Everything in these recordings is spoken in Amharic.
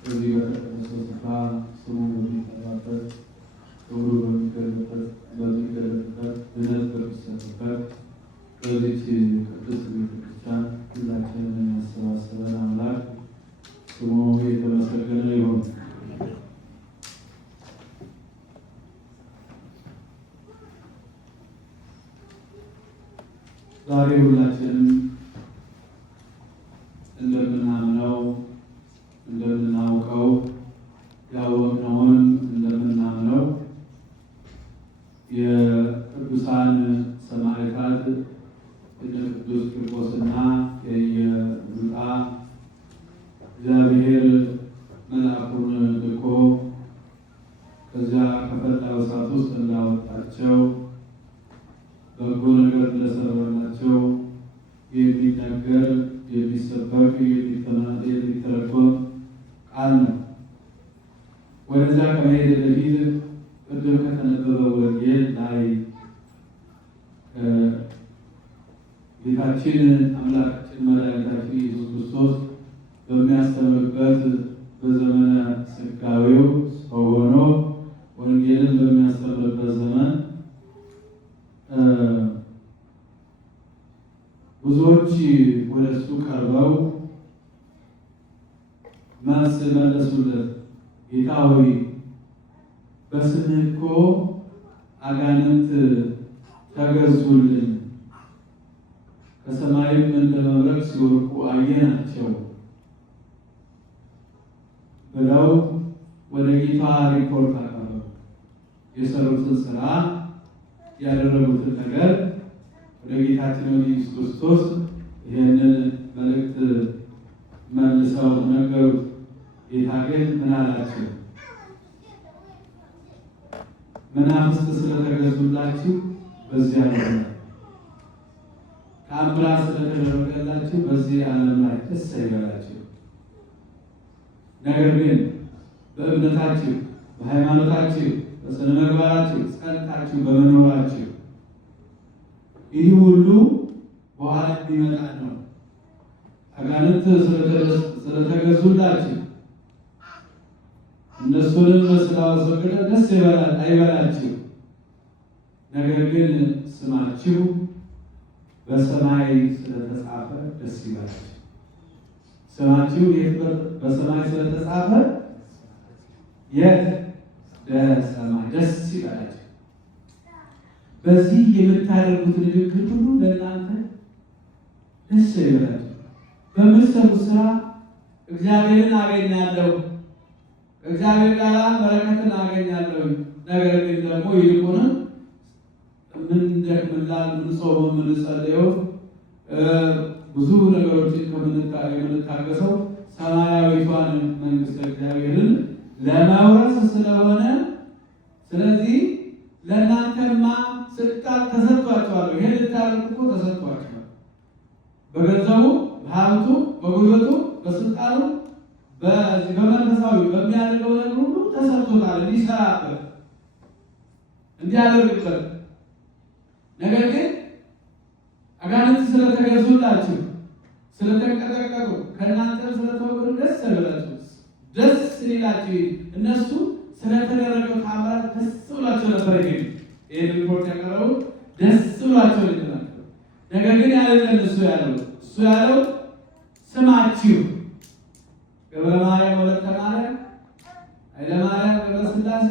በዚህ በተቀደሰው ስፍራ ስሙ በሚጠራበት ክብሩ በሚገለጥበት ድነት በሚሰጥበት በዚች ቅድስት ቤተክርስቲያን ሁላችንን ያሰባሰበን አምላክ ስሙ የተመሰገነ ይሁን። ዛሬ ሁላችንም እንደምናምነው እንደምናውቀው ያወቅነውን እንደምናምነው የቅዱሳን ሰማዕታት እነ ቅዱስ ቂርቆስና የኢየሉጣ እግዚአብሔር መልአኩን ልኮ ከዚያ ከፈላው እሳት ውስጥ እንዳወጣቸው በጎ ነገር እንደሰራላቸው የሚነገር የሚሰበክ የሚተረጎም ቃል ነው። ወደዚያ ከመሄድ በፊት ቅድም ከተነበበ ወንጌል ላይ ጌታችን አምላካችን መድኃኒታችን ኢየሱስ ክርስቶስ በሚያስተምርበት በዘመነ ሥጋዌው ሰው ሆኖ ወንጌልን በሚያስተምርበት ዘመን ብዙዎች ወደ እሱ ቀርበው መልስ መለሱለት። ጌታ ሆይ በስምህ እኮ አጋንንት ተገዙልን፣ ከሰማይም እንደ መብረቅ ሲወርቁ አየናቸው ብለው ወደ ጌታ ሪፖርት አቀረቡ። የሰሩትን ስራ ያደረጉትን ነገር ወደ ጌታችን ወደ ኢየሱስ ክርስቶስ ይህንን መልእክት መልሰው ነገሩት። ጌታ ግን ምን አላቸው? መናፍስት ስለተገዙላችሁ በዚህ ዓለም ላይ ተአምራት ስለተደረገላችሁ በዚህ ዓለም ላይ ደስ አይበላችሁ። ነገር ግን በእምነታችሁ፣ በሃይማኖታችሁ፣ በስነ ምግባራችሁ ጸንታችሁ በመኖራችሁ ይህ ሁሉ በኋላ የሚመጣ ነው። አጋንንት ስለተገዙላችሁ እነሱንም ስላስወገደ ደስ አይበላችሁ። ነገር ግን ስማችሁ በሰማይ ስለተጻፈ ደስ ይበላችሁ። ስማችሁ በሰማይ ስለተጻፈ የት? በሰማይ ደስ ይበላችሁ። በዚህ የምታደርጉት ንግግር ሁሉ ለእናንተ ደስ ይበላችሁ። በምትሰሩት ስራ እግዚአብሔርን አገኛለሁ፣ እግዚአብሔር ጋር በረከትን አገኛለሁ። ነገር ግን ደግሞ ይልቁንም ምንደክምላል ምንጾመው ምንጸልየው ብዙ ነገሮችን የምንታገሰው ሰማያዊቷን መንግስተ እግዚአብሔርን ለመውረስ ስለሆነ ስለዚህ ለእናንተማ ስልጣን ተሰጥቷቸዋል። ይሄን ልታደርጉ እኮ ተሰጥቷቸዋል። በገንዘቡ፣ በሀብቱ፣ በጉልበቱ፣ በስልጣኑ፣ በመንፈሳዊ በሚያደርገው ነገር ሁሉ ተሰጥቶታል እንዲሰራበት እንዲያደርግበት። ነገር ግን አጋንንት ስለተገዙላችሁ ስለተንቀጠቀጡ ከእናንተም ስለተወገዱ ደስ አይበላችሁ። ደስ ሊላችሁ እነሱ ስለተደረገው ታምራት ደስ ብሏቸው ነበር። ይሄን ሪፖርት ያቀረቡ ደስ ብሏቸው ነበር። ነገር ግን ያለን እሱ ያለው ስማችሁ ገብረ ማርያም ወለተ ማርያም ኃይለ ማርያም ገብረ ሥላሴ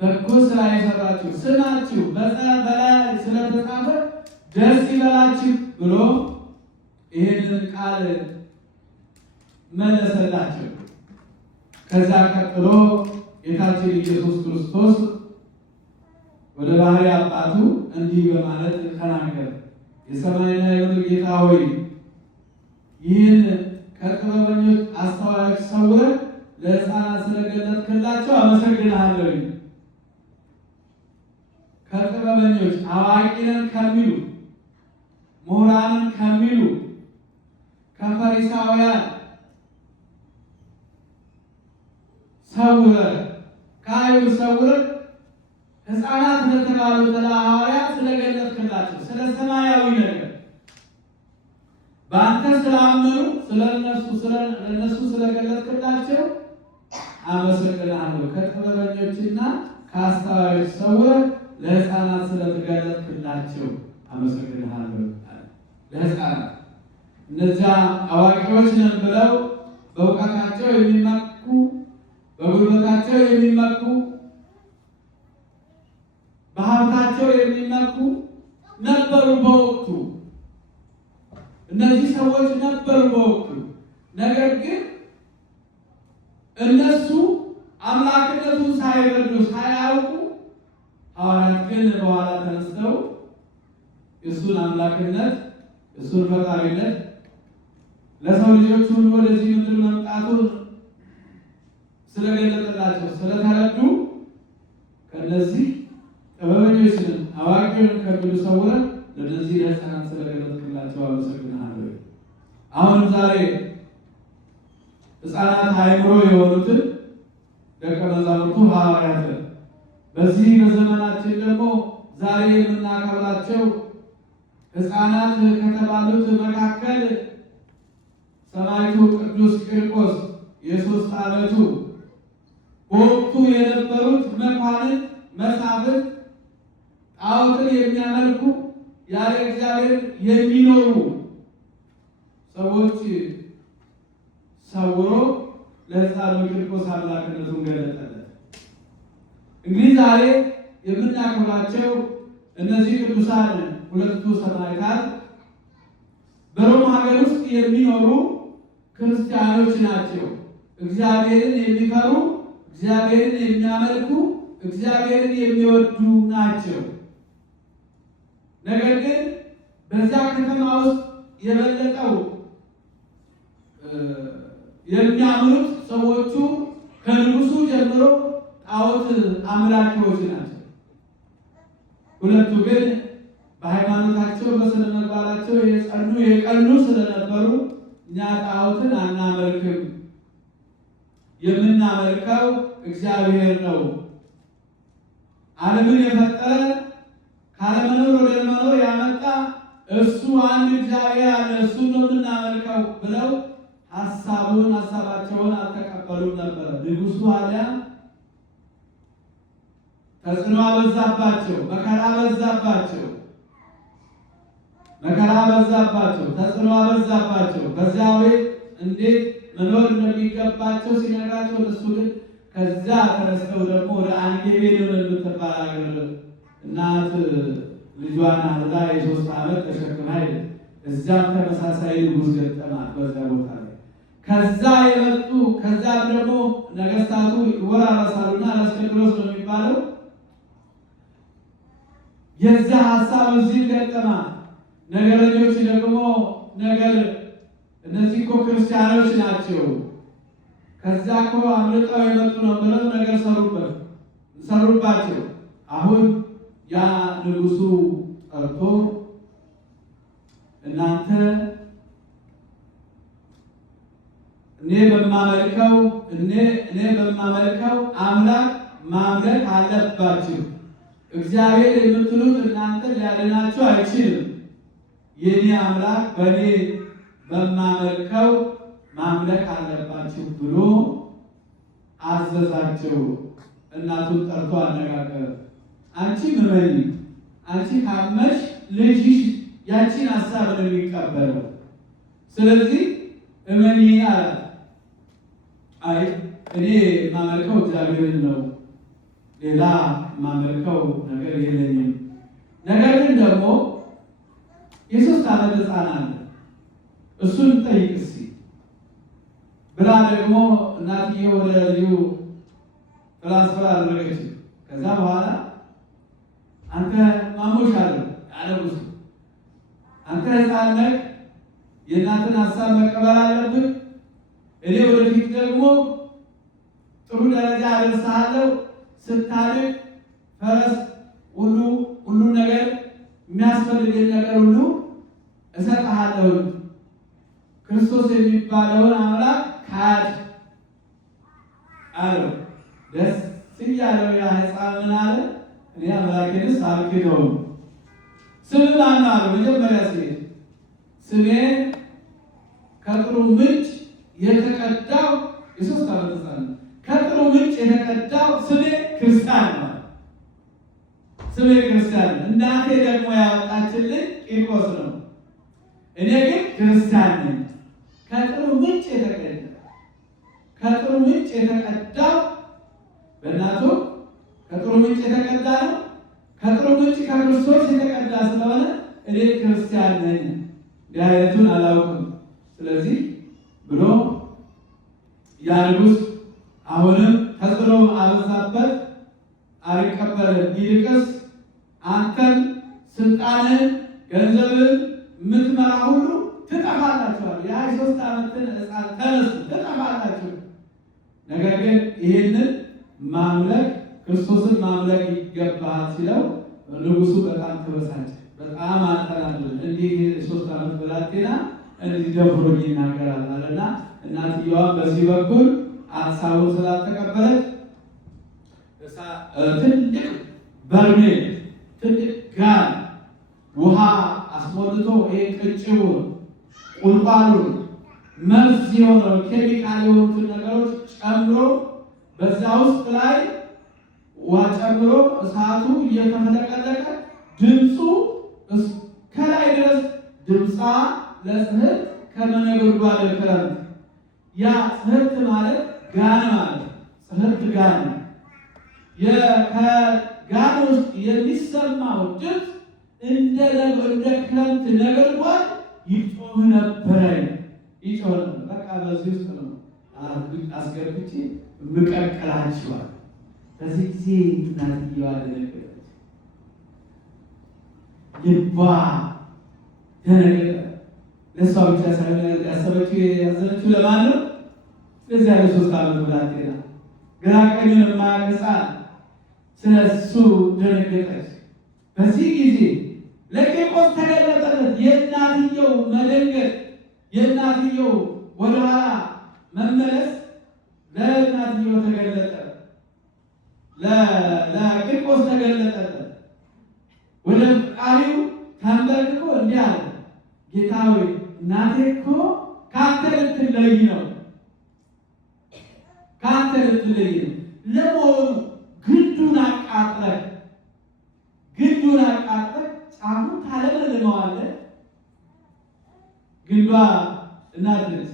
በጎ ስራ የሰራችሁ ስማችሁ በላይ ስለተጻፈ ደስ ይበላችሁ ብሎ ይሄንን ቃል መለሰላቸው። ከዛ ቀጥሎ ጌታችን ኢየሱስ ክርስቶስ ወደ ባህሪ አባቱ እንዲህ በማለት ተናገረ። የሰማይና የምድር ጌታ ሆይ ይህን ከጥበበኞች አስተዋዮች ሰውረህ ለሕፃናት ስለገለጥክላቸው አመሰግንሃለሁ። ከጥበበኞች አዋቂ ነን ከሚሉ ምሁራንን ከሚሉ ከፈሪሳውያን ሰውረህ ከአይሁድ ሰውረህ ሕፃናት ለተባሉ ለሐዋርያት ስለገለጥክላቸው ስለ ሰማያዊ ነገር በአንተ ስላመኑ ስለነሱ ስለገለጥክላቸው አመሰግናለሁ። ከጥበበኞችና ከአስተዋዮች ሰውረህ ለሕፃናት ስለተገለጥክላቸው አመሰግናለሁ። ለሕፃናት እነዚያ አዋቂዎች ነን ብለው በእውቀታቸው የሚመኩ በጉልበታቸው የሚመኩ በሀብታቸው የሚመኩ ነበሩ በወቅቱ። እነዚህ ሰዎች ነበሩ በወቅቱ። ነገር ግን እነሱ አምላክነቱን ሳይረዱ ሳያውቁ፣ ሐዋርያት ግን በኋላ ተነስተው የእሱን አምላክነት የእሱን ፈጣሪነት ለሰው ልጆች ሁሉ ወደዚህ ምድር መምጣቱን ስለገለጠላቸው ስለተረዱ ከነዚህ ጥበበኞችን አዋቂውን ከሚሉ ሰውረን ለነዚህ ለሕፃናት ስለገለጥክላቸው አመሰግናለሁ። አሁን ዛሬ ሕፃናት አእምሮ የሆኑትን ደቀ መዛሙርቱ ሐዋርያትን በዚህ በዘመናችን ደግሞ ዛሬ የምናከብራቸው ሕፃናት ከተባሉት መካከል ሰማዕቱ ቅዱስ ቂርቆስ የ3 ዓመቱ በወቅቱ የነበሩት መኳንንት መሳፍንት ጣዖትን የሚያመልኩ ያለ እግዚአብሔር የሚኖሩ ሰዎች ሰውሮ ለሕፃኑ ቂርቆስ አምላክነቱን ገለጠለት። እንግዲህ ዛሬ የምናከብራቸው እነዚህ ቅዱሳን ሁለቱ ሰማዕታት በሮም ሀገር ውስጥ የሚኖሩ ክርስቲያኖች ናቸው። እግዚአብሔርን የሚፈሩ፣ እግዚአብሔርን የሚያመልኩ፣ እግዚአብሔርን የሚወዱ ናቸው። ነገር ግን በዛ ከተማ ውስጥ የበለጠው የሚያምኑት ሰዎቹ ከንጉሱ ጀምሮ ጣዖት አምላኪዎች ናቸው። ሁለቱ ግን በሃይማኖታቸው በስነ ምግባራቸው የቀኑ ስለነበሩ እኛ ጣዖትን አናመልክም፣ የምናመልከው እግዚአብሔር ነው፣ ዓለምን የፈጠረ ካለመኖር ወደ መኖር ያመጣ እሱ አንድ እግዚአብሔር አለ፣ እሱን ነው የምናመልከው ብለው ሀሳባቸውን አልተቀበሉም ነበር። ንጉሱ አሊያ ተጽዕኖ በዛባቸው፣ መከራ በዛባቸው፣ ተጽዕኖ በዛባቸው። በዚያ ቤት እንዴት መኖር እንደሚገባቸው ሲነግራቸው እነሱ ግን ከዛ ተነስተው ደግሞ ወደ አንጌቤሎን የምትባል ሀገር እናት ልጇን አዝላ የ3 ዓመት ተሸክማ ሄደ። እዚያም ተመሳሳይ ንጉሥ ገጠማት በዚያ ቦታ ላይ። ከዛ የመጡ ከዛም ደግሞ ነገስታቱ ይወራረሳሉና አላስቀድሮስ ነው የሚባለው። የዛ ሀሳብ እዚህ ገጠማት። ነገረኞች ደግሞ እነዚህ እኮ ክርስቲያኖች ናቸው፣ ከዛ እኮ አምልጠው የመጡ ነው ብለው ነገር ሰሩባቸው። አሁን ያ ንጉሱ ጠርቶ እናንተ እኔ በማመልከው አምላክ ማምለክ አለባችሁ። እግዚአብሔር የምትሉት እናንተ ሊያድናችሁ አይችልም። የኔ አምላክ በእኔ በማመልከው ማምለክ አለባችሁ ብሎ አዘዛቸው። እናቱን ጠርቶ አነጋገረ። አንቺ እመኚ፣ አንቺ ካመሽ ልጅሽ ያቺን ሀሳብ ነው የሚቀበለው። ስለዚህ እመኚ አላት። አይ እኔ የማመልከው እግዚአብሔርን ነው፣ ሌላ የማመልከው ነገር የለኝም። ነገር ግን ደግሞ የ3 ዓመት ሕፃን አለ፣ እሱን ጠይቅ እስኪ ብላ ደግሞ እናትዬ ወደ ልዩ ትራንስፈር አደረገች። ከዛ በኋላ አንተ ማሞሽ አለው አለጉስ አንተ ሕፃን ነህ፣ የእናትን ሀሳብ መቀበል አለብህ። እኔ ወደፊት ደግሞ ጥሩ ደረጃ አደርሳለሁ። ስታድግ ፈረስ ሁሉ ነገር የሚያስፈልግን ነገር ሁሉ እሰጥሃለሁ። ክርስቶስ የሚባለውን አምላክ ካድ አለው። ደስ እያለው ያ ሕፃን ምን አለ? እኔ አምላኬንስ አልክደውም። ስምህ ማን ነው አለው። መጀመሪያ ሲሄድ ስሜ ከጥሩ ምንጭ የተቀዳው የ3 ዓመት ሕፃን ከጥሩ ስሜ ክርስቲያን እናቴ ደግሞ ያወጣችልኝ ቂርቆስ ነው። እኔ ግን ክርስቲያን ነኝ። ከጥሩ ምንጭ የተቀዳው በእናቱ ከጥሩ ምንጭ የተቀዳ ነው። ከጥሩ ምንጭ ከክርስቶስ የተቀዳ ስለሆነ እኔ ክርስቲያን ነኝ። እንዲህ አይነቱን አላውቅም። ስለዚህ ብሎ ያ ንጉሥ አሁንም ተጽዕኖ አበዛበት። አልቀበልም፣ ይልቅስ አንተን ስልጣንን ገንዘብን የምትመራ ሁሉ ትጠፋላችኋል። የ23 ዓመትን ሕፃን ተነሱ ትጠፋላችሁ። ነገር ግን ይህንን ማምለክ ክርስቶስን ማምለክ ይገባል ሲለው ንጉሱ በጣም ተበሳጨ። በጣም አጠናል። እንዲህ 3 ዓመት ብላቴና እንዲህ ደፍሮኝ ይናገራል አለና እናትየዋን በዚህ በኩል ሀሳቡን ስላልተቀበለች ትልቅ በርሜል ትልቅ ጋን ውሃ አስሞልቶ ይሄ ቅንጭቡን ቁልቋሉን መርዝ የሆነው ኬሚካል የሆኑትን ነገሮች ጨምሮ በዛ ውስጥ ላይ ውሃ ጨምሮ እሳቱ እየተፈለቀለቀ ድምፁ ከላይ ድረስ ድምፃ ለጽህት ከመነጎድጓድ ክረምት ያ ጽህት ማለት ጋን ማለት ጽህት ጋን ከጋን ውስጥ የሚሰማው ድምፅ እንደ ክረምት ነጎድጓድ ይጮህ ነበረ። በቃ በዚህ ውስጥ ነው አስገብቼ ምቀቅላችኋል። በዚህ ጊዜ እናትየዋ ደነገጠች፣ ልቧ ደነገጠ። ለእሷ ብቻ ሳይሆን ያዘነችው ለማን ነው? ስለዚህ ያለ 3 ዓመት ብላቴና ግራ ቀኙን የማያውቅ ሕፃን ስለ እሱ ደነገጠች። በዚህ ጊዜ ለቂርቆስ ተገለጠለት። የእናትየው መደንገጥ፣ የእናትየው ወደኋላ መመለስ ለእናትየው ተገለጠ፣ ለቂርቆስ ተገለጠለት። ወደ ቃሪው ተንበርክኮ እንዲህ አለ፣ ጌታ ሆይ እናቴ እኮ ከአንተ ልትለይ ነው፣ ከአንተ ልትለይ ነው። ለመሆኑ ግንዱን አቃጥለህ ጫፉን ታለመልመዋለህ? ግንዷ እናት ነች።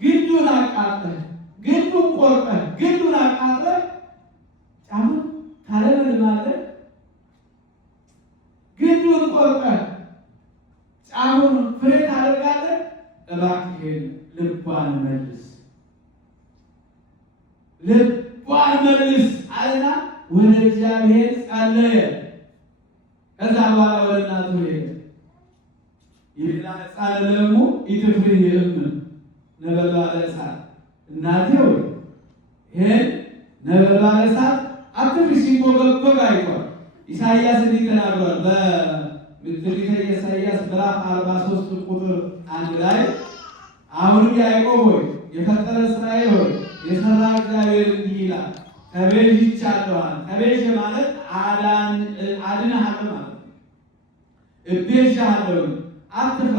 ግንዱን አቃጥለህ ግንዱን ቆርጠህ ግንዱን አቃጥለህ ጫፉን ታለመልማለህ? ግንዱን ቆርጠህ ጫፉን ፍሬ ታደርጋለህ? እባክህን ልቧን መልስ አለና ወደ እግዚአብሔር ጸለየ። ከዛ በኋላ ወደ እናቱ ሄደ። ይላ ሕፃን ደግሞ ኢትፍሪ የእምን ነበልባለ እሳት፣ እናቴ ሆይ ይሄን ነበልባለ እሳት አትፍሪ፣ ሲንቦገቦግ አይቷል። ኢሳይያስ እንዲህ ተናግሯል። በትንቢተ ኢሳይያስ ምዕራፍ 43 ቁጥር 1 ላይ አሁንም ያዕቆብ ሆይ የፈጠረ እስራኤል ሆይ የሰራ እግዚአብሔር እንዲህ ይላል፣ ተቤዥቻለሁ። ተቤዥ ማለት አድነሃለሁ ማለት ነው። እቤዥሃለሁ፣ አትፍራ፣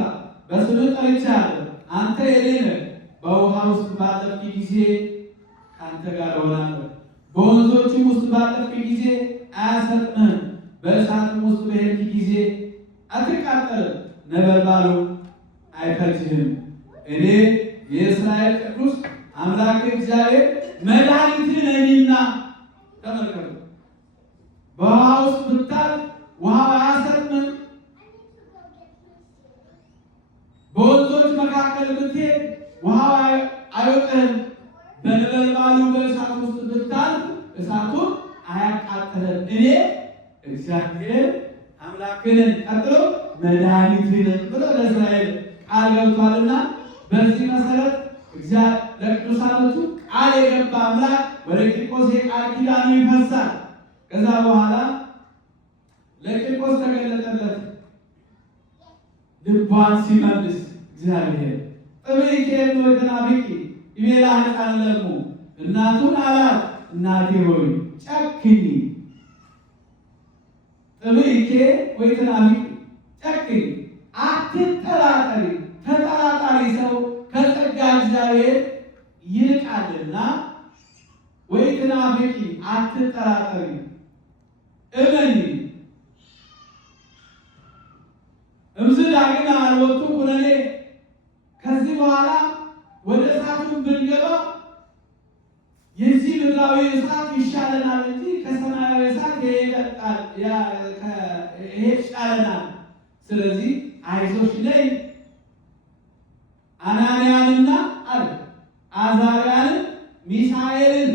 በስምህ ጠርቼሃለሁ፣ አንተ የኔ ነህ። በውሃ ውስጥ ባለፍክ ጊዜ ከአንተ ጋር እሆናለሁ፣ በወንዞችም ውስጥ ባለፍክ ጊዜ አያሰጥምህም፣ በእሳትም ውስጥ በሄድክ ጊዜ አትቃጠልም፣ ነበልባሉ አይፈጅህም። እኔ የእስራኤል ቅዱስ አምላክ እግዚአብሔር መድኃኒትህ ነኝና። ተመልከቱ፣ በውሃ ውስጥ ብታልፍ ውሃው አያሰጥምም፣ በወንዞች መካከል ብትሄድ ውሃው አይወቅህም፣ በነበልባሉ በእሳት ውስጥ ብታልፍ እሳቱን አያቃጥልም። እኔ እግዚአብሔር አምላክህ ነኝ፣ ቀጥሎ መድኃኒትህ ነኝ ብሎ ለእስራኤል ቃል ገብቷልና በዚህ መሰረት ለቅዱሳኖቹ ቃል የገባ አምላክ ወደ ቂርቆስ የቃል ኪዳኑ ይፈሳል። ከዛ በኋላ ለቂርቆስ ተገለጠለት። ልቧን ሲመልስ እግዚአብሔር ጥብቄ ወይትናፍቂ ይቤላ ሕፃን ለሙ እናቱን አላት፣ እናቴ ሆይ ጨክኝ። ጥብቄ ወይትናፍቂ ጨክኝ፣ አትጠራጠሪ። ተጠራጣሪ ሰው ከጸጋ እግዚአብሔር ይርቃልና። ወይትናፍቂ አትጠራጠሪ፣ እመኒ ዳግም አልወጡ ኩነኔ ከዚህ በኋላ ወደ እሳቱ ብንገባ የዚህ ምድራዊ እሳት ይሻለናል እንጂ ከሰማያዊ እሳት ይሄ ይሻለናል። ስለዚህ አይዞሽ ነይ አናንያንና አዛርያንን ሚሳኤልን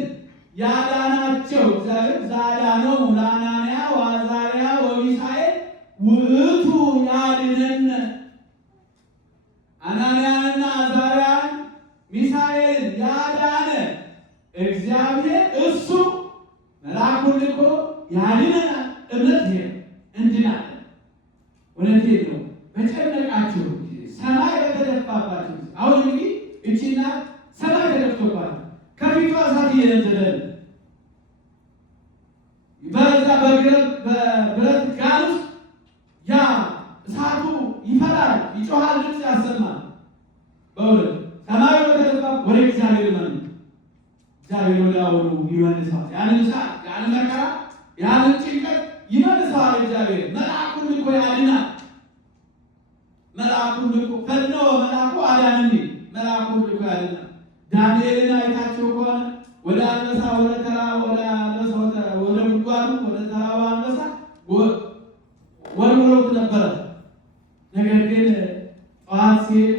ያዳናቸው እግዚአብሔር ዛዳነው ለአናንያ ወአዛርያ ወሚሳኤል ውእቱ ያድነን። አናንያንና አዛርያን ሚሳኤልን ያዳነ እግዚአብሔር እሱ መልአኩን ልኮ ያድነናል። እምነት ይሄ እንድናለን። እውነቴን ነው። በጨነቃችሁ ሰማይ በተደፋባችሁ አሁን እንግዲህ እቺና ሰማይ ተደፍቶባት ከፊቷ እሳት እየነደደ በዛ በብረት ጋን ውስጥ ያ እሳቱ ይፈራል፣ ይጮሃል፣ ድምፅ ያሰማል። በእውነት ሰማዩ በተደፋ ወደ እግዚአብሔር መን እግዚአብሔር ወደ አሁኑ ይመልሰዋል። ያንን እሳት፣ ያንን መከራ፣ ያንን ጭንቀት ይመልሰዋል። እግዚአብሔር መልአኩን ልኮ ያድናል። መልአኩን ልኮ ፈነወ መልአኩ አዳነኒ፣ መልአኩን ልኮ ያድናል። ዳንኤልን አይታችሁ ከሆነ ወደ አንበሳ ወደ ጉድጓዱ ወደ ተራራው አንበሳ ወርውረውት ነበረ። ነገር ግን ጠዋት ሲሄዱ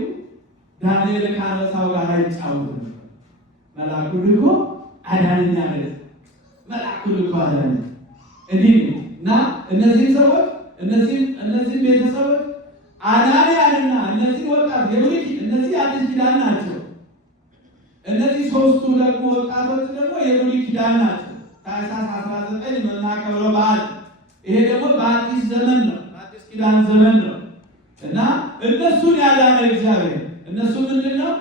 ዳንኤል ከአንበሳው ጋር አይጫወቱ ነበር። መልአኩ ልኮ አዳነኝ አለ። መልአኩ ልኮ አዳነኝ። እንዲህ እና እነዚህ ሰዎች እነዚህ ቤተሰቦች አናንያንና እነዚህ ወጣት እነዚህ አዲስ ኪዳን ናቸው። እነዚህ ሶስቱ ደግሞ ወጣቶች ደግሞ የብሉይ ኪዳን ናቸው። ታኅሳስ 19 የምናከብረው በዓል ይሄ ደግሞ በአዲስ ዘመን ነው፣ በአዲስ ኪዳን ዘመን ነው እና እነሱን ያዳነ እግዚአብሔር እነሱ ምንድነው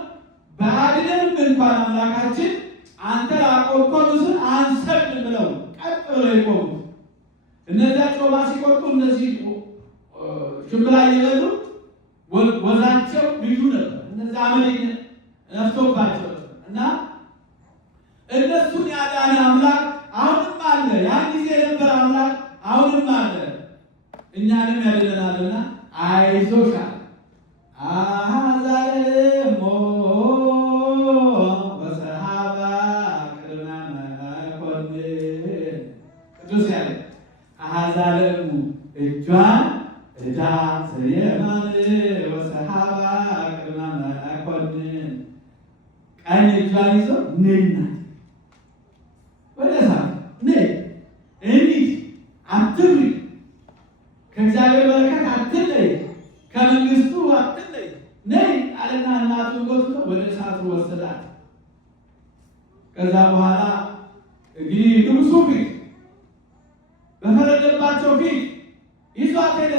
በአድነንም እንኳን አምላካችን አንተ ላቆምከው ምስል አንሰግድም ብለው ቀጥ ብለው የቆሙት እነዚያ ጮማ ሲቆርጡ እነዚህ ሽምብራ እየበሉ ወዛቸው ልዩ ነበር። እነዚያ አመድ ነፍቶባቸው እና እነሱን ያዳነ አምላክ አሁንም አለ። ያን ጊዜ የነበረ አምላክ አሁንም አለ፣ እኛንም ያድነናልና አይዞሽ አዛለሞ በሰሃባ ቅድመ መኮንን ቅዱስ ያለ አዛለሙ እጇን እዳ ሰየማን ወሰሃባ ቅድመ መኮንን ቀኝ እጇን ይዞ ነይና ወደዛ ነይ እንሂድ፣ አትፍሪ፣ ከእግዚአብሔር በረከት አትለይ፣ ከመንግስቱ አትለይ፣ ነይ አለና እናቱን ጎትቶ ወደ እሳቱ ወሰዳት። ከዛ በኋላ እንግዲህ ንጉሡ ፊት በፈረደባቸው ፊት ይዟት ሄደ።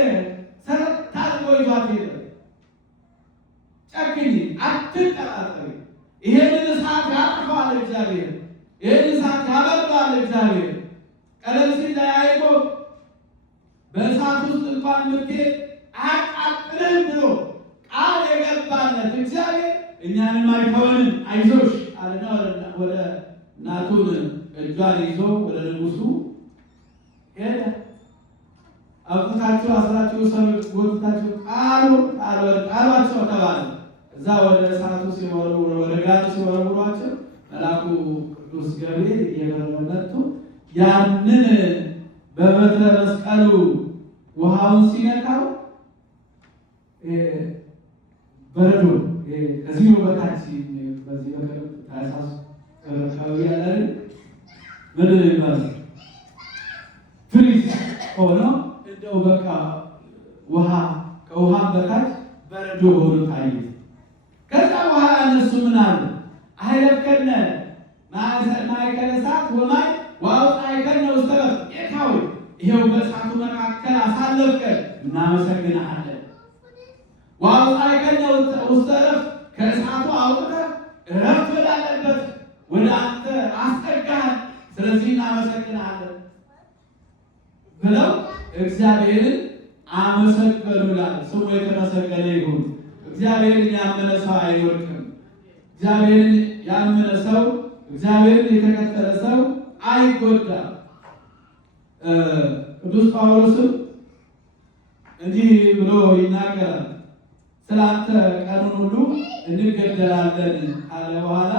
ሰረት ታጥቆ ይዟት ሄደ። ጨክኝ፣ አትጠራጠሪ፣ ይሄንን እሳት ያጠፋዋል እግዚአብሔር፣ ይሄን እሳት ያበርደዋል እግዚአብሔር። ቀደም ሲል ያዕቆብ በእሳት ውስጥ እንኳን ብትሄድ አያቃጥልህም ብሎ ቃል የገባለት እግዚአብሔር እኛንም አይተወንም፣ አይዞሽ አለና ወደ እናቱን እጇን ይዞ ወደ ንጉሡ ሄደ። አውጥታችሁ አስራችሁ ሰዎች ወጥታችሁ ቃሏቸው ተባለ። እዛ ወደ እሳቱ ሲወረውሩ ወደ ጋኑ ሲወረውሯቸው መልአኩ ቅዱስ ገብርኤል እየበረረ መጥቶ ያንን በበትረ መስቀሉ ውሃውን ሲነካው በረዶ ከዚህ በታች በዚህ በቀር ታሳስ ከረካው ያለን ምንድን ይባላል ፍሪዝ ሆኖ እንደው በቃ ውሃ ከውሃ በታች በረዶ ሆኖ ታየ። ከዛ በኋላ እነሱ ምን አሉ? አይለከነ ማእከለ እሳት ወማይ ወአውፅአከነ ውስተ እሳት። ጌታዬ ይኸው በእሳቱ መካከል አሳለፍከን፣ እናመሰግንሃለን። ወአውፅአከነ ውስተ እረፍት፣ ከእሳቱ አውጥተህ እረፍት ወዳለበት ወደ አንተ አስጠጋህን፣ ስለዚህ እናመሰግንሃለን ብለው እግዚአብሔርን አመሰገኑላል። ስሙ የተመሰገነ ይሁን። እግዚአብሔርን ያመነ ሰው አይወድቅም። እግዚአብሔርን ያመነ ሰው፣ እግዚአብሔርን የተከተለ ሰው አይጎዳም። ቅዱስ ጳውሎስም እንዲህ ብሎ ይናገራል። ስላንተ ቀኑን ሁሉ እንገደላለን ካለ በኋላ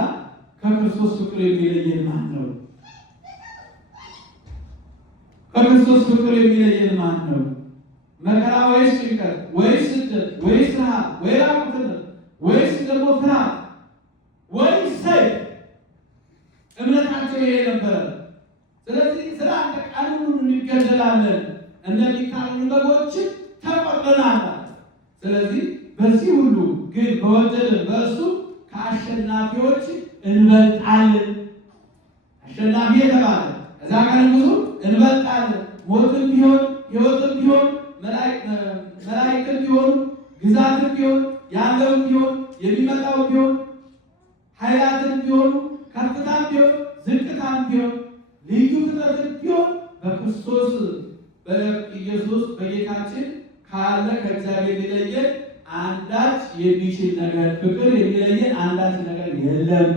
ከክርስቶስ ፍቅር የሚለየን ማን ነው? ከክርስቶስ ፍቅር የሚለየን ማን ነው? መከራ ወይስ ጭንቀት ወይስ ስደት ወይስ ረሃብ ወይ ራቁትነት ወይስ ደግሞ ፍርሃት ወይስ ሰይፍ? እምነታቸው ይሄ ነበረ። ስለዚህ ስላንተ ቀኑን ሁሉ እንገደላለን፣ እንደሚታረዱ በጎችም ተቆጥረናል። ስለዚህ በዚህ ሁሉ ግን በወደደን በእርሱ ከአሸናፊዎች እንበልጣለን። አሸናፊ የተባለ እዛ ከንጉሱ እንበልጣለን። ሞትም ቢሆን ሕይወትም ቢሆን መላእክትም ቢሆን ግዛትም ቢሆን ያለውም ቢሆን የሚመጣው ቢሆን ኃይላትም ቢሆኑ ከፍታም ቢሆን ዝቅታም ቢሆን ልዩ ፍጥረትም ቢሆን በክርስቶስ በኢየሱስ በጌታችን ካለ ከእግዚአብሔር ሊለየን አንዳች የሚችል ነገር ፍቅር የሚለየን አንዳች ነገር የለም።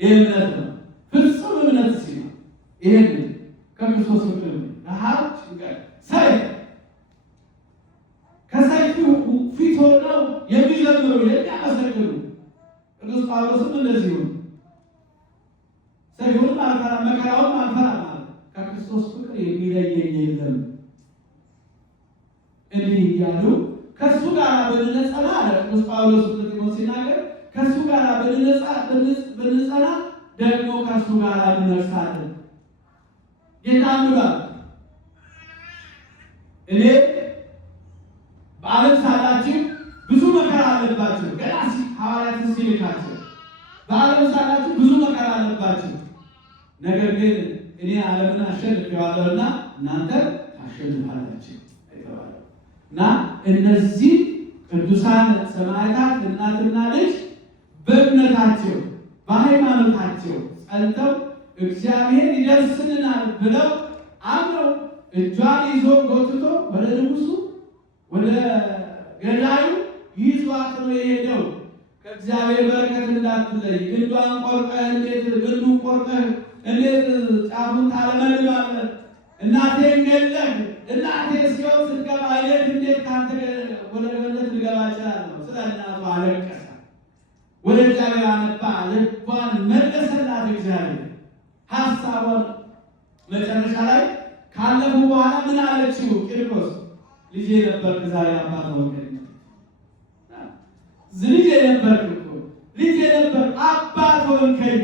ይህ እምነት ነው፣ ፍጹም እምነት ሲሆን ይህን ከክርስቶስ ፍቅር ረሃብ፣ ጭንቀት፣ ሰይፍ ከሰይፉ ፊት ሆነው የሚዘምሩ የሚያመሰግኑ ቅዱስ ጳውሎስም እንደዚሁ ሰይፉንም አልፈራም መከራውንም አልፈራም ማለት ከክርስቶስ ፍቅር የሚለየኝ የለም። እንዲህ እያሉ ከእሱ ጋር ብንጸና አለ ቅዱስ ጳውሎስ ለጢሞቴዎስ ሲናገር ከእሱ ጋር ብንጸና ደግሞ ከእሱ ጋር እንነግሣለን። ጌታ ብሏል፣ እኔ በዓለም ሳላችሁ ብዙ መከራ አለባችሁ። ገና ሐዋርያትን ሲልካቸው በዓለም ሳላችሁ ብዙ መከራ አለባችሁ፣ ነገር ግን እኔ ዓለምን አሸንፌዋለሁና እናንተ ታሸንፋላችሁ የተባለው እና እነዚህ ቅዱሳን ሰማዕታት እናትና ልጅ በእምነታቸው በሃይማኖታቸው ጸንተው እግዚአብሔር ይደርስልናል ብለው አምነው እጇን ይዞ ጎትቶ ወደ ንጉሱ ወደ ገዳዩ ይዟት ነው የሄደው። ከእግዚአብሔር በረከት እንዳትለይ ግንዷን ቆርጠህ ግንዱን ቆርጠህ እንዴት ጫፉን ታለመልማለህ? እናቴን ገለህ እናቴ ሲሆን ስትገባ አይነት እንዴት ከአንተ ወደ ገነት ልገባ እችላለሁ? ስለ እናቱ አለቀሰ። ወደ እግዚአብሔር አነባ፣ ልቧን መለሰላት እግዚአብሔር ሀሳቧን። መጨረሻ ላይ ካለፉ በኋላ ምን አለችው? ቂርቆስ ልጄ ነበርክ ዛሬ አባት ሆንከኝ። ልጄ ነበርክ እኮ ልጄ ነበርክ አባት ሆንከኝ፣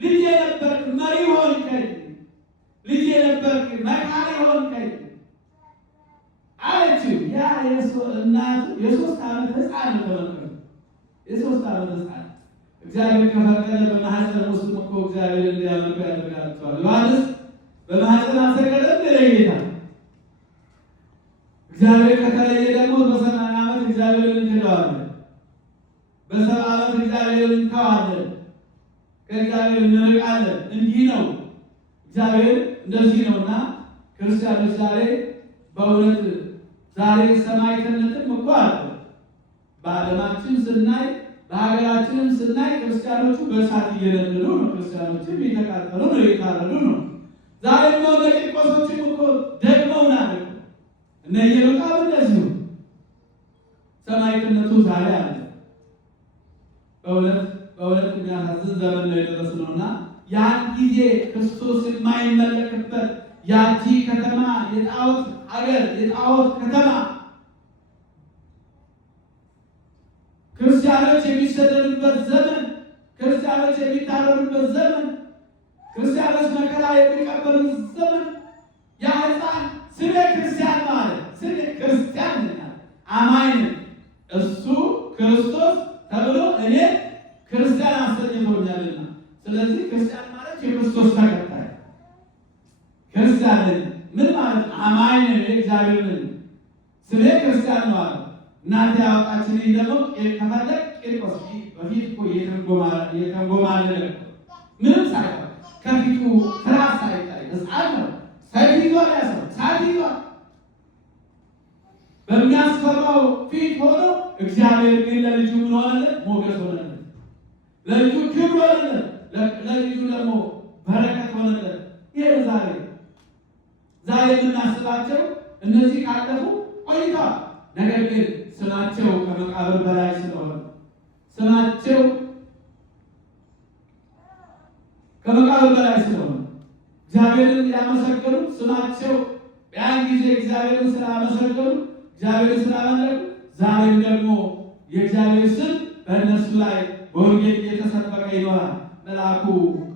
ልጄ ነበርክ መሪ ሆንከኝ፣ ልጄ ነበርክ መካሪ ሆንከኝ አለችው። ያ እናቱ የ3 ዓመት ሕፃን ተመልከቱ፣ የ3 ዓመት ሕፃን እግዚአብሔር ከፈቀደ በማህፀን ውስጥ እኮ እግዚአብሔር እንዲያመልኩ ያደርጋቸዋል። ዮሐንስ በማህፀን አልሰገደም ለጌታ። እግዚአብሔር ከተለየ ደግሞ በ80 ዓመት እግዚአብሔርን እንክደዋለን፣ በ70 ዓመት እግዚአብሔርን እንተዋለን፣ ከእግዚአብሔር እንርቃለን። እንዲህ ነው እግዚአብሔር፣ እንደዚህ ነውና ክርስቲያኖች ዛሬ በእውነት ዛሬ ሰማዕትነትም እኮ አለ። በዓለማችን ስናይ በሀገራችንም ስናይ ክርስቲያኖቹ በእሳት እየነደዱ ነው። ክርስቲያኖችም እየተቃጠሉ ነው፣ እየታረዱ ነው። ዛሬ ደግሞ ቂርቆሶችም እኮ ደግመውናል። እነ ኢየሉጣም እንደዚሁ ሰማዕትነቱ ዛሬ አለ። በእውነት የሚያሳዝን ዘመን ነው የደረስነውና ያን ጊዜ ክርስቶስ የማይመለክበት ያቺ ከተማ የጣዖት አገር የጣዖት ከተማ ክርስቲያኖች የሚሰደዱበት ዘመን፣ ክርስቲያኖች የሚታረዱበት ዘመን፣ ክርስቲያኖች መከራ የሚቀበሉት ዘመን ያ ሕፃን ስለ ክርስቲያን ማለት ስለ ክርስቲያን አማኝ እሱ ክርስቶስ ተብሎ እኔ ክርስቲያን አሰኝቶኛልና፣ ስለዚህ ክርስቲያን ማለት የክርስቶስ ተከታይ ክርስቲያን ምን ማለት አማኝ እግዚአብሔር ስለ ክርስቲያን ነው አለ። እናንተ ያወጣችን ደግሞ ከፈለግ ቂርቆስ በፊት እኮ የተንጎማለለ ምንም ሳይሆን ከፊቱ ፍርሃት ሳይታይ ሕፃን ነው። ሳይፊቷን ያሰው ሳይፊቷን በሚያስፈራው ፊት ሆኖ እግዚአብሔር ግን ለልጁ ምን ሆነለት? ሞገስ ሆነለት። ለልጁ ክብር ሆነለት። ለልጁ ደግሞ በረከት ሆነለት። ይህ ዛሬ ዛሬ የምናስባቸው እነዚህ ካለፉ ቆይተዋል። ነገር ግን ስማቸው ከመቃብር በላይ ስለሆነ ስማቸው ከመቃብር በላይ ስለሆነ እግዚአብሔርን ያመሰገኑ ስማቸው ያን ጊዜ እግዚአብሔርን ስላመሰገኑ እግዚአብሔርን ስላመለኩ ዛሬም ደግሞ የእግዚአብሔር ስም በእነሱ ላይ በወንጌል እየተሰበከ ይኖራል። መልአኩ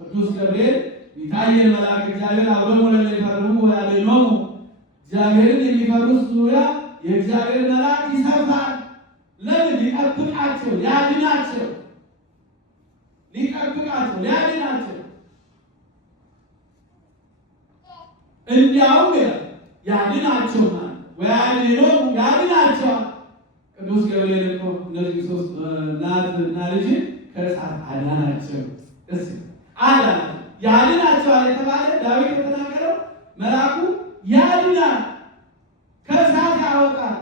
ቅዱስ ገብርኤል ይታየን መልአክ እግዚአብሔር አብረው ለሚፈርሙ ያለነው እግዚአብሔርን የሚፈሩት ዙሪያ የእግዚአብሔር መልአክ ይሰፋል። ለምን? ሊጠብቃቸው፣ ሊያድናቸው፣ ሊጠብቃቸው፣ ሊያድናቸው እንዲያውም ያድናቸው ማለት ወያድነው ያድናቸዋል። ቅዱስ ገብርኤል እኮ እነዚህ ሶስት እናትና ልጅ ከእሳት አዳናቸው። አዳናቸው ያድናቸዋል የተባለ ዳዊት የተናገረው መልአኩ ያድናል፣ ከእሳት ያወጣል።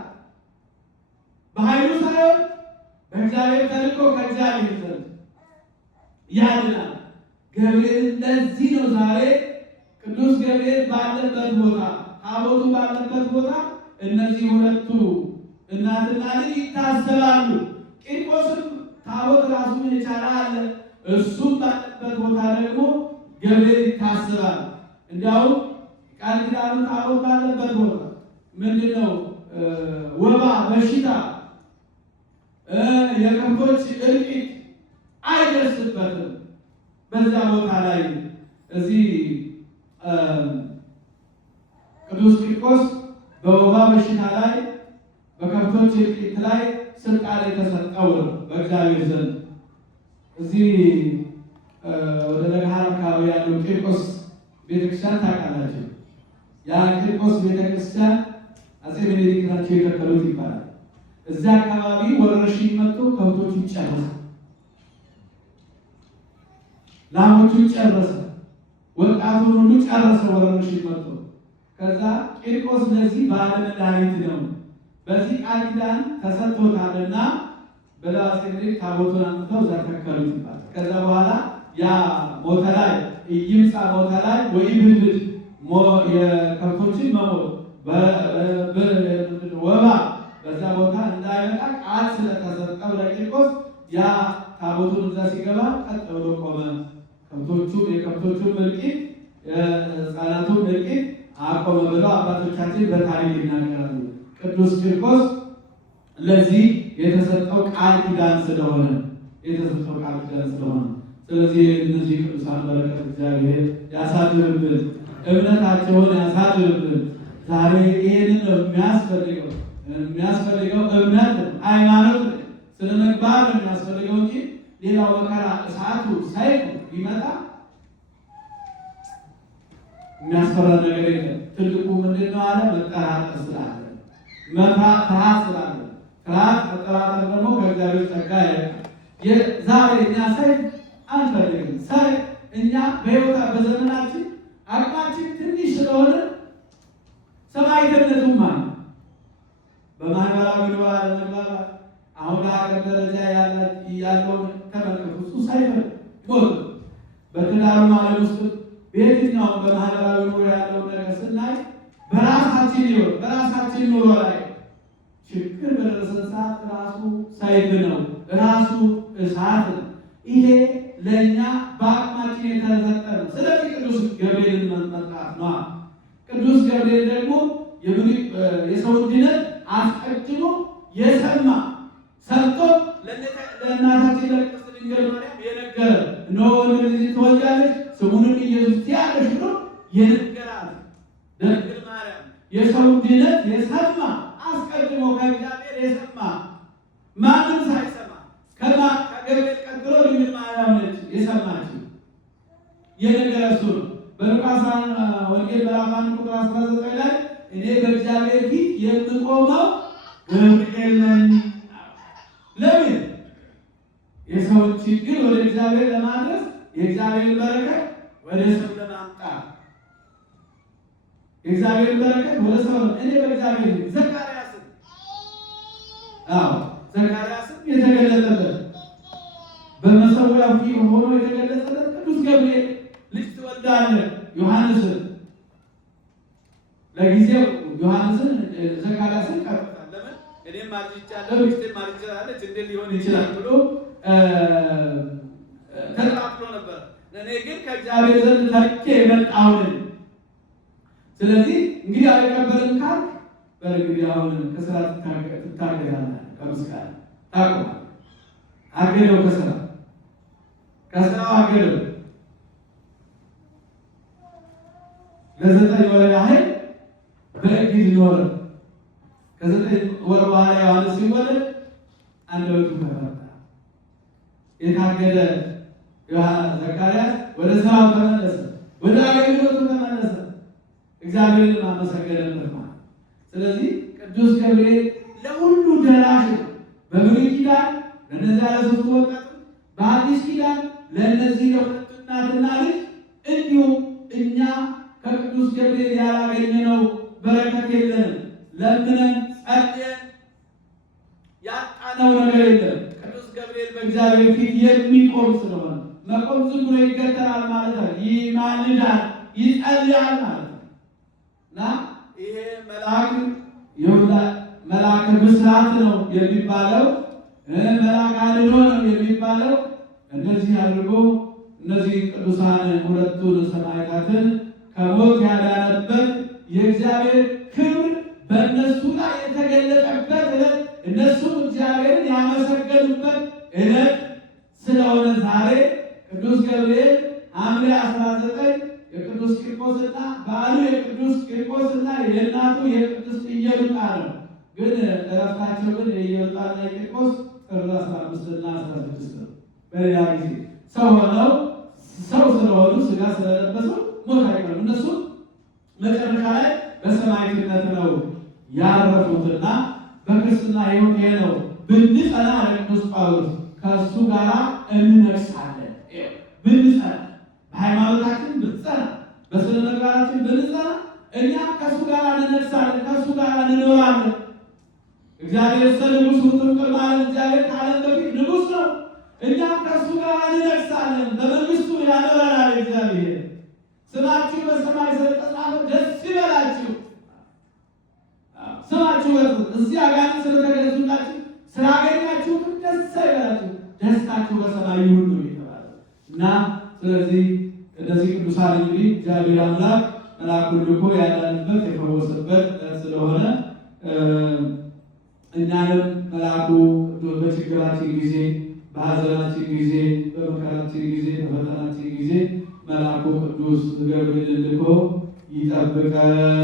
በኃይሉ ሳይሆን በእግዚአብሔር ተልኮ ከእግዚአብሔር ዘንድ ያድናል። ገብርኤል ለዚህ ነው ዛሬ ቅዱስ ገብርኤል ባለበት ቦታ ታቦቱ ባለበት ቦታ እነዚህ ሁለቱ እናትና ልጅ ይታሰባሉ። ቂርቆስም ታቦት ራሱን የቻለ አለ። እሱም ባለበት ቦታ ደግሞ ገብርኤል ይታሰባል። እንዲያውም ቃል ኪዳኑ ታቦት ባለበት ቦታ ምንድነው ወባ፣ በሽታ፣ የከብቶች እልቂት አይደርስበትም። በዛ ቦታ ላይ እዚህ ቅዱስ ቂርቆስ በወባ በሽታ ላይ በከብቶች እልቂት ላይ ስልጣን የተሰጠው ነው በእግዚአብሔር ዘንድ። እዚህ ወደ ለገሃር አካባቢ ያለው ቂርቆስ ቤተክርስቲያን ታውቃላችሁ። ያ ቂርቆስ ቤተክርስቲያን አፄ ምኒልክ ናቸው የተከሉት ይባላል። እዚያ አካባቢ ወረርሽኝ መጥቶ ከብቶቹ ጨረሰ፣ ላሞቹ ጨረሰ፣ ወጣቱን ሁሉ ጨረሰ ወረርሽኝ መጥቶ። ከዛ ቂርቆስ ለዚህ ባለ መድኃኒት ነው፣ በዚህ ቃል ኪዳን ተሰጥቶታልና ብለው አፄ ምኒልክ ታቦቱን አምጥተው እዛ ተከሉት ይባላል። ከዛ በኋላ ያ ሞተ ላይ ይምጻ ሞተ ላይ ወይ ብልብል የከብቶችን መሞት ወባ በዛ ቦታ እንዳይመጣ ቃል ስለተሰጠው ለቂርቆስ ያ ታቦቱን እዛ ሲገባ ቀጥ ብሎ ቆመ። የከብቶቹን እልቂት የሕፃናቱን እልቂት አቆመ ብለው አባቶቻችን በታሪክ ይናገራሉ። ቅዱስ ቂርቆስ ለዚህ የተሰጠው ቃል ኪዳን ስለሆነ ስለዚህ እነዚህ ቅዱሳን በረከት እግዚአብሔር ያሳድርብን፣ እምነታቸውን ያሳድርብን። ዛሬ ይህንን ነው የሚያስፈልገው እምነት ሃይማኖት ስነ ምግባር ነው የሚያስፈልገው እንጂ ሌላው መከራ እሳቱ ሰይፉ ቢመጣ የሚያስፈራ ነገር የለም። ትልቁ ምንድን ነው አለ? መጠራጠር ስላለ፣ ፍርሃት ስላለ፣ ፍርሃት መጠራጠር ደግሞ ከእግዚአብሔር ጸጋ ዛሬ እኛ ሰይፍ አንፈልግም። እኛ በሕይወታ በዘመናችን አቅማችን ትንሽ ስለሆነ ሰማዕትነቱም ማለት በማህበራዊ ኑሮ አለመግባባት አሁን በሀገር ደረጃ ያለውን ተመልከቱ። እሱ ሳይፈልግ ሞት በትዳሩ ዓለም ውስጥ በየትኛውም በማህበራዊ ኑሮ ያለውን ነገር ስናይ በራሳችን ሕይወት በራሳችን ኑሮ ላይ ችግር በደረሰን ሰዓት ራሱ ሰይፍ ነው፣ ራሱ እሳት ነው። ይሄ ለእኛ በአቅማችን የተሰጠ ነው። ስለዚህ ቅዱስ ገብርኤልን መጥራት ነው። ቅዱስ ገብርኤል ደግሞ የሰውን ድነት አስቀድሞ የሰማ ሰምቶ ለእናታችን ለቅድስት ድንግል ማርያም የነገረ እነሆ ወንድ ልጅ ትወልጃለሽ ስሙንም ኢየሱስ ትያለሽ ብሎ የነገራት ድንግል ማርያም የሰውን ድነት የሰማ አስቀድሞ ከእግዚአብሔር የሰማ ማንም ሳይሰማ ከገብርኤል ቀጥሎ ድንግል ማርያም ነች የሰማችው የነገረ እሱ ነው። በሉቃስ ወንጌል ምዕራፍ 1 ቁጥር 19 ላይ እኔ በእግዚአብሔር ፊት የምቆመው ገብርኤል ነኝ። ለምን? የሰውን ችግር ወደ እግዚአብሔር ለማድረስ የእግዚአብሔር በረከት ወደ ሰው ለማምጣት የእግዚአብሔር በረከት ወደ ሰው እኔ በእግዚአብሔር ዘካርያስን ዘካርያስን የተገለጠለት በመሰዊያው ፊት ሆኖ የተገለጸለት ቅዱስ ገብርኤል ልጅ ትወልዳለህ ዮሐንስን ለጊዜው ዮሐንስን ዘካርያስን ቀርቶታል። ለምን እኔም አርጅቻለሁ ሚስቴም አርጅታለች እንዴት ሊሆን ይችላል ብሎ ተጠራጥሮ ነበር። እኔ ግን ከእግዚአብሔር ዘንድ ተልኬ የመጣሁ ነኝ። ስለዚህ እንግዲህ አልቀበልም ካልክ በእንግዲህ አሁን ከስራ ትታገዳለህ፣ ከምስጋና ታቆማለህ። አገደው ከስራው አገደው። ለ9 ወር ያህል በእግድ ኖረ። ከ9 ወር በኋላ ዮሐንስ ሲወለድ አንደበቱ ተፈታ። የታገደ ዘካርያስ ወደ ስራው ተመለሰ፣ ወደ አገልግሎቱ ተመለሰ። እግዚአብሔርን ማመሰገነበት ማለት። ስለዚህ ቅዱስ ገብርኤል ለሁሉ ደራሽ ነው። በብሉይ ኪዳን ለነዚያ ለሶስቱ ወጣቶች፣ በአዲስ ኪዳን ለእነዚህ ለሁለቱ እናትና ልጅ፣ እንዲሁም እኛ ከቅዱስ ገብርኤል ያላገኘነው በረከት የለንም። ለምነን ጸልየን ያጣነው ነገር የለም። ቅዱስ ገብርኤል በእግዚአብሔር ፊት የሚቆም ስለሆነ መቆም ዝም ብሎ ይገተራል ማለት ነው። ይማልዳል፣ ይጸልያል ማለት ነው። እና ይሄ መልአከ ብስራት ነው የሚባለው፣ መልአከ አድኖ ነው የሚባለው። እንደዚህ አድርጎ እነዚህ ቅዱሳን ሁለቱን ሰማዕታትን ከሞት ያዳነበት የእግዚአብሔር ክብር በእነሱ ላይ የተገለጠበት ዕለት፣ እነሱም እግዚአብሔርን ያመሰገኑበት ዕለት ስለሆነ ዛሬ ቅዱስ ገብርኤል ሐምሌ 19 የቅዱስ ቂርቆስና በዓሉ የቅዱስ ቂርቆስና የእናቱ የቅድስት ኢየሉጣ ነው። ግን እረፍታቸው ግን የኢየሉጣና የቂርቆስ ጥር 15 እና 16 ነው። በሌላ ጊዜ ሰው ስለሆኑ ስጋ ስለለበሱ ሞት አይቀርም። እነሱ መጨረሻ ላይ በሰማዕትነት ነው ያረፉትና በክርስትና ሕይወት ይሄ ነው ብንጸና ቅዱስ ጳውሎስ ከእሱ ጋር እንነግሳለን። ብንጸና በሃይማኖታችን ብንጸና በስነ ምግባራችን ብንጸና እኛም ከእሱ ጋር እንነግሳለን፣ ከእሱ ጋር እንኖራለን። እግዚአብሔር ንጉሥ ውእቱ ቅድመ ዓለም፣ እግዚአብሔር ከዓለም በፊት ንጉሥ ነው። እኛም ከእሱ ጋር እንነግሳለን፣ በመንግስቱ ያኖረናል። እግዚአብሔር ስማችሁ በሰማይ ስለተጻፈ ደስ ይበላችሁ። ስማችሁ እዚህ አጋንንት ስለተገለጹላችሁ ስላገኛችሁ ደስ ይበላችሁ፣ ደስታችሁ በሰማይ ይሁን ነው የተባለው እና ስለዚህ እነዚህ ቅዱሳን እንግዲህ እግዚአብሔር አምላክ መልአኩን ልኮ ያዳንበት የፈወሰበት ስለሆነ እኛንም መልአኩ በችግራችን ጊዜ፣ በሐዘናችን ጊዜ፣ በመከራችን ጊዜ፣ በፈተናችን ጊዜ መልአኩ ቅዱስ ገብርኤል ልኮ ይጠብቀን።